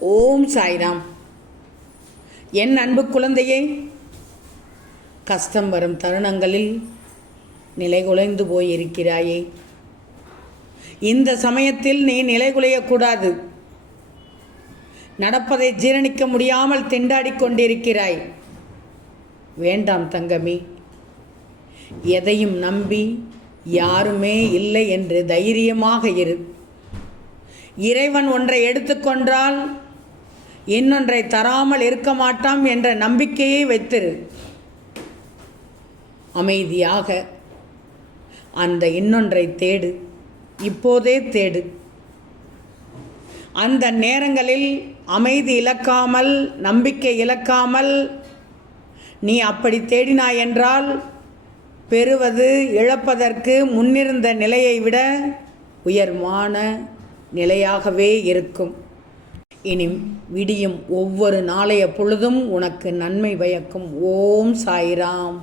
ஓம் சாய்ராம். என் அன்பு குழந்தையே கஷ்டம் வரும் தருணங்களில் நிலைகுலைந்து போயிருக்கிறாயே. இந்த சமயத்தில் நீ நிலைகுலையக்கூடாது நடப்பதை ஜீரணிக்க முடியாமல் திண்டாடி கொண்டிருக்கிறாய். வேண்டாம் தங்கமி எதையும் நம்பி யாருமே இல்லை என்று தைரியமாக இரு. இறைவன் ஒன்றை எடுத்துக்கொண்டால் இன்னொன்றை தராமல் இருக்க மாட்டான் என்ற நம்பிக்கையை வைத்திரு. அமைதியாக அந்த இன்னொன்றை தேடு. இப்போதே தேடு. அந்த நேரங்களில் அமைதி இழக்காமல் நம்பிக்கை இழக்காமல் நீ அப்படி தேடினாய் என்றால் பெறுவது இழப்பதற்கு முன்னிருந்த நிலையை விட உயர்வான நிலையாகவே இருக்கும். இனி விடியும் ஒவ்வொரு நாளைய பொழுதும் உனக்கு நன்மை பயக்கும் ஓம் சாய்ராம்.